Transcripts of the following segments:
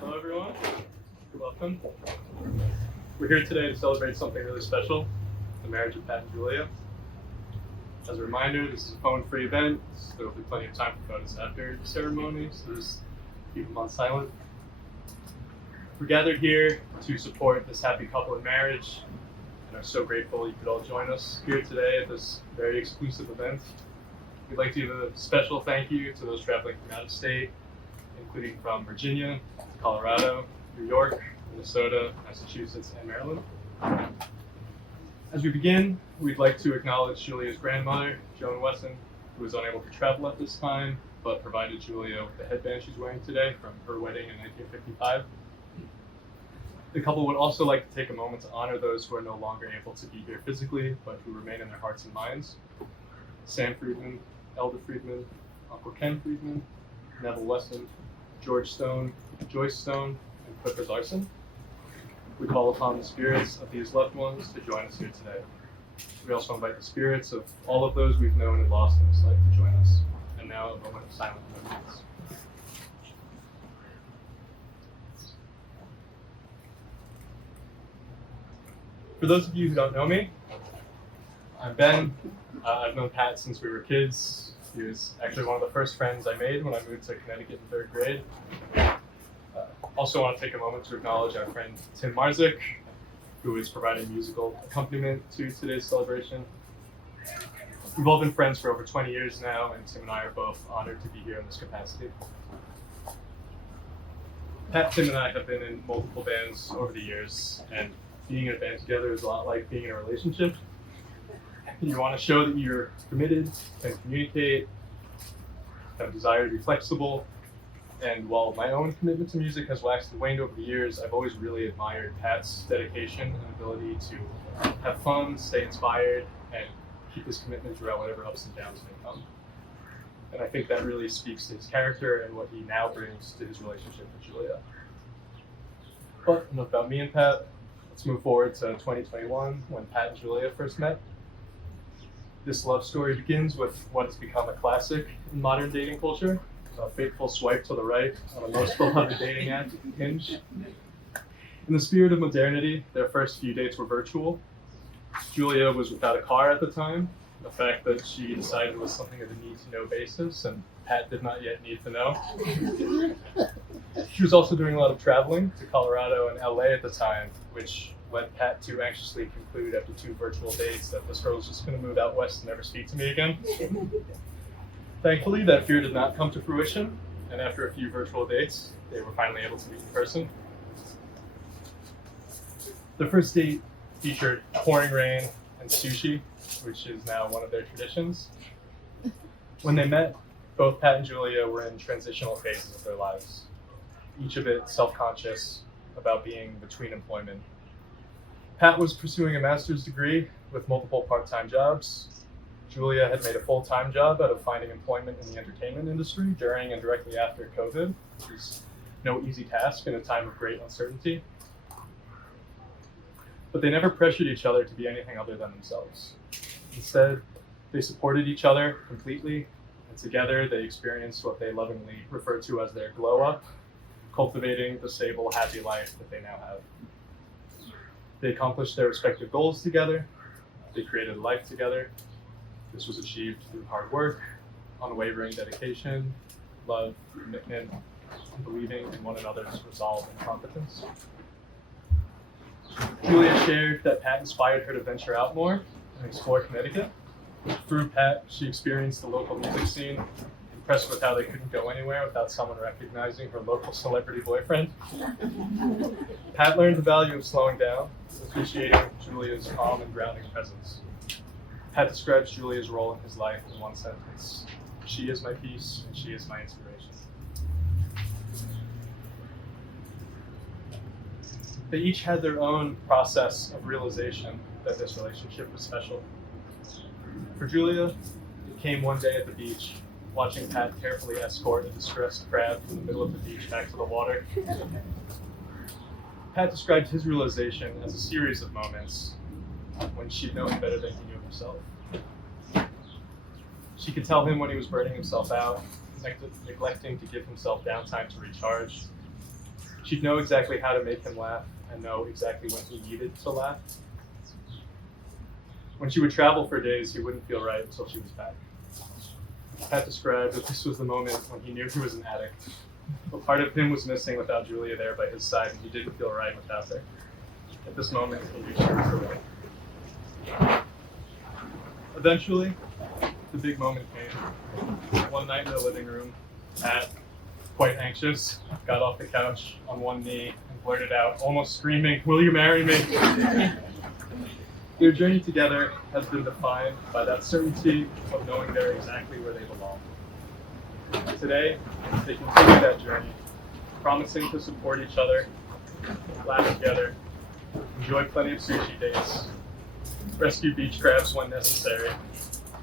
Hello everyone, welcome. We're here today to celebrate something really special, the marriage of Pat and Julia. As a reminder, this is a phone-free event, so there will be plenty of time for photos after the ceremony, so just keep them on silent. We're gathered here to support this happy couple in marriage, and are so grateful you could all join us here today at this very exclusive event. We'd like to give a special thank you to those traveling from out of state, including from Virginia, Colorado, New York, Minnesota, Massachusetts, and Maryland. As we begin, we'd like to acknowledge Julia's grandmother, Joan Wesson, who was unable to travel at this time, but provided Julia with the headband she's wearing today from her wedding in 1955. The couple would also like to take a moment to honor those who are no longer able to be here physically, but who remain in their hearts and minds. Sam Friedman, Elder Friedman, Uncle Ken Friedman, Neville Weston, George Stone, Joyce Stone, and Clifford Larson. We call upon the spirits of these loved ones to join us here today. We also invite the spirits of all of those we've known and lost in this life to join us. And now a moment of silent remembrance. For those of you who don't know me, I'm Ben. I've known Pat since we were kids. He was actually one of the first friends I made when I moved to Connecticut in 3rd grade. Also want to take a moment to acknowledge our friend Tim Marzik, who is providing musical accompaniment to today's celebration. We've all been friends for over 20 years now, and Tim and I are both honored to be here in this capacity. Pat, Tim, and I have been in multiple bands over the years, and being in a band together is a lot like being in a relationship. You want to show that you're committed, can communicate, have a desire to be flexible. And while my own commitment to music has waxed and waned over the years, I've always really admired Pat's dedication and ability to have fun, stay inspired, and keep his commitment throughout whatever ups and downs may come. And I think that really speaks to his character and what he now brings to his relationship with Julia. But enough about me and Pat. Let's move forward to 2021, when Pat and Julia first met. This love story begins with what has become a classic in modern dating culture, a fateful swipe to the right on a most beloved dating app, Hinge. In the spirit of modernity, their first few dates were virtual. Julia was without a car at the time, a fact that she decided was something of a need-to-know basis, and Pat did not yet need to know. She was also doing a lot of traveling to Colorado and LA at the time, which led Pat to anxiously conclude after 2 virtual dates that this girl was just going to move out west and never speak to me again. Thankfully, that fear did not come to fruition, and after a few virtual dates, they were finally able to meet in person. The first date featured pouring rain and sushi, which is now one of their traditions. When they met, both Pat and Julia were in transitional phases of their lives, each a bit self-conscious about being between employment. Pat was pursuing a master's degree with multiple part-time jobs. Julia had made a full-time job out of finding employment in the entertainment industry during and directly after COVID, which is no easy task in a time of great uncertainty. But they never pressured each other to be anything other than themselves. Instead, they supported each other completely, and together they experienced what they lovingly refer to as their glow up, cultivating the stable, happy life that they now have. They accomplished their respective goals together. They created a life together. This was achieved through hard work, unwavering dedication, love, commitment, and believing in one another's resolve and competence. Julia shared that Pat inspired her to venture out more and explore Connecticut. Through Pat, she experienced the local music scene, impressed with how they couldn't go anywhere without someone recognizing her local celebrity boyfriend. Pat learned the value of slowing down, appreciating Julia's calm and grounding presence. Pat describes Julia's role in his life in one sentence: "She is my peace and she is my inspiration." They each had their own process of realization that this relationship was special. For Julia, it came one day at the beach, watching Pat carefully escort a distressed crab from the middle of the beach back to the water. Pat described his realization as a series of moments when she'd known him better than he knew himself. She could tell him when he was burning himself out, neglecting to give himself downtime to recharge. She'd know exactly how to make him laugh and know exactly when he needed to laugh. When she would travel for days, he wouldn't feel right until she was back. Pat described that this was the moment when he knew he was an addict. But part of him was missing without Julia there by his side, and he didn't feel right without her. At this moment, he knew she was the way. Eventually, the big moment came. One night in the living room, Pat, quite anxious, got off the couch on one knee and blurted out, almost screaming, "Will you marry me?" Their journey together has been defined by that certainty of knowing they're exactly where they belong. Today, they continue that journey, promising to support each other, laugh together, enjoy plenty of sushi dates, rescue beach crabs when necessary,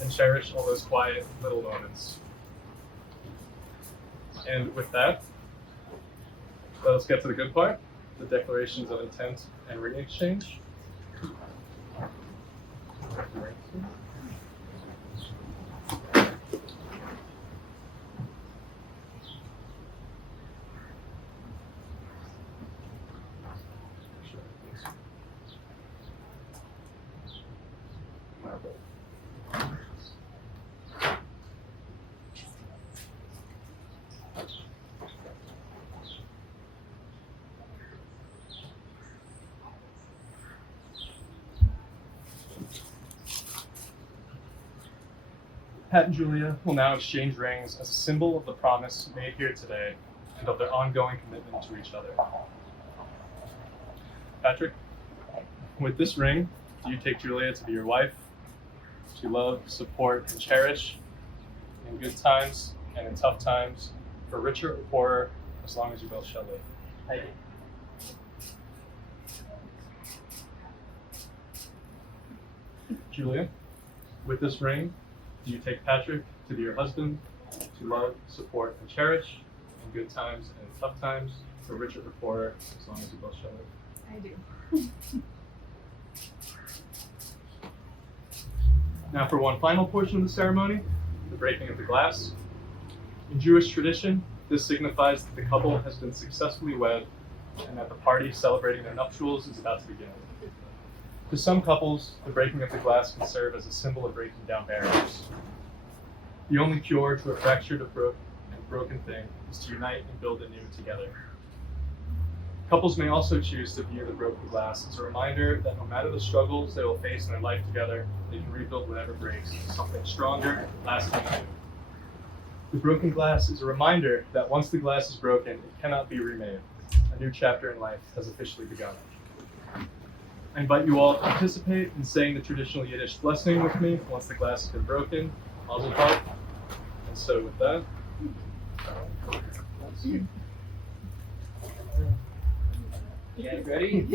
and cherish all those quiet little moments. And with that, let us get to the good part, the declarations of intent and ring exchange. Pat and Julia will now exchange rings as a symbol of the promise made here today and of their ongoing commitment to each other. Patrick, with this ring, do you take Julia to be your wife, to love, support, and cherish in good times and in tough times, for richer or poorer, as long as you both shall live? I do. Julia, with this ring, do you take Patrick to be your husband, to love, support, and cherish in good times and in tough times, for richer or poorer, as long as you both shall live? I do. Now for one final portion of the ceremony, the breaking of the glass. In Jewish tradition, this signifies that the couple has been successfully wed and that the party celebrating their nuptials is about to begin. For some couples, the breaking of the glass can serve as a symbol of breaking down barriers. The only cure to a fractured and broken thing is to unite and build anew together. Couples may also choose to view the broken glass as a reminder that no matter the struggles they will face in their life together, they can rebuild whatever breaks into something stronger, lasting, and new. The broken glass is a reminder that once the glass is broken, it cannot be remade. A new chapter in life has officially begun. I invite you all to participate in saying the traditional Yiddish blessing with me once the glass has been broken. Mazel tov. And so with that, you guys ready?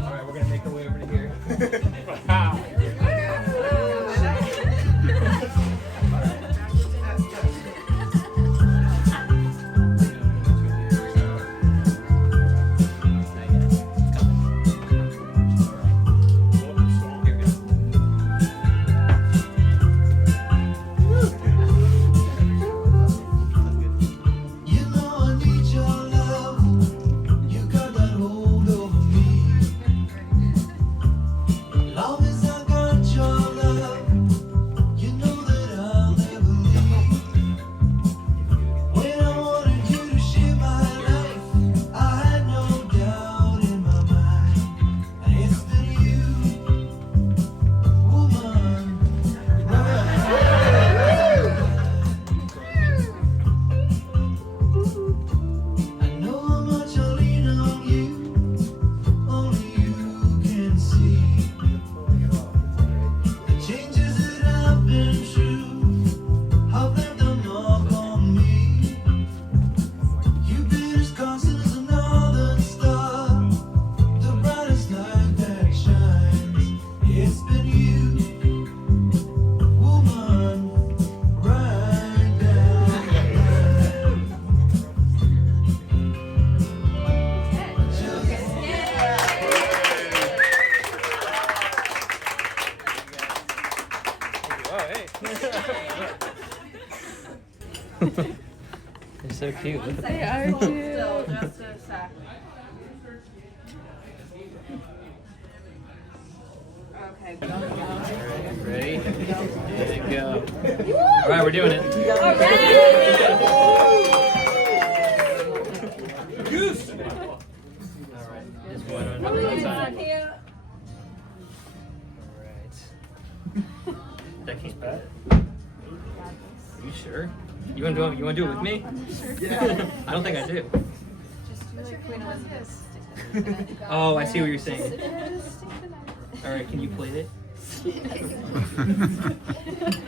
Alright, we're gonna make our way over to here. You're so cute. Look at They that. are cute. Still, just a sec. Okay. Ready? There you go. Alright, we're doing it. Goose! Alright, just one at a time. Alright. That keeps bad. Are you sure? You wanna do it with me? Yeah. I don't think I do. Oh, I see what you're saying. Alright, can you plate it?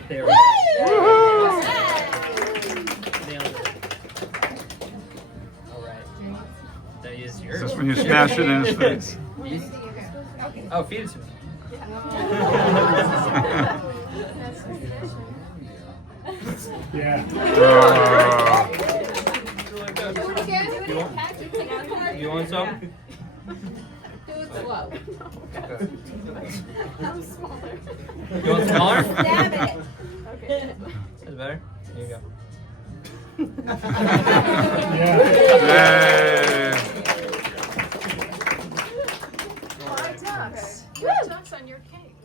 There we go. Nailed it. Alright. That is yours. Just when you smash it in his face. Oh, feed it to me. Yeah. You want some? Do it slow. I'm smaller. You want smaller? Stab it. Okay. That's better. Here you go. Yay. Ducks on your cake.